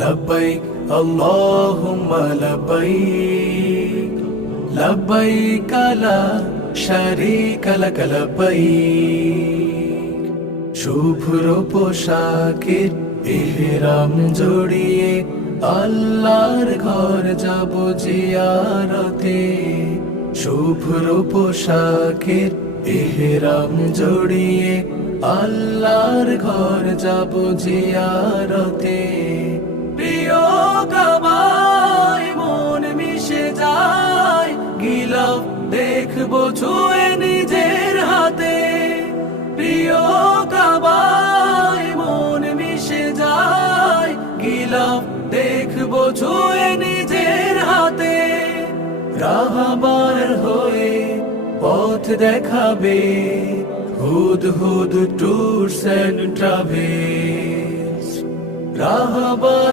লব্বাইক আল্লাহুম্মা লব্বাইক, লব্বাইক লা শারীকা লাক লব্বাইক। শুভ্র পোশাকের ইহরাম জড়িয়ে আল্লাহর ঘর যাব জিয়ারতে। শুভ্র পোশাকের ইহরাম জড়িয়ে আল্লাহর ঘর যাব জিয়ারতে। প্রিয় কাবায় মন মিশে যায়, গিলাফ দেখবো ছুঁয়ে নিজের হাতে। প্রিয় কাবায় মন মিশে যায়, গিলাফ দেখবো ছুঁয়ে নিজের হাতে। রাহবার হয়ে পথ দেখাবে হুদহুদ ট্যুরস এন্ড ট্রাভেলস। রাহবার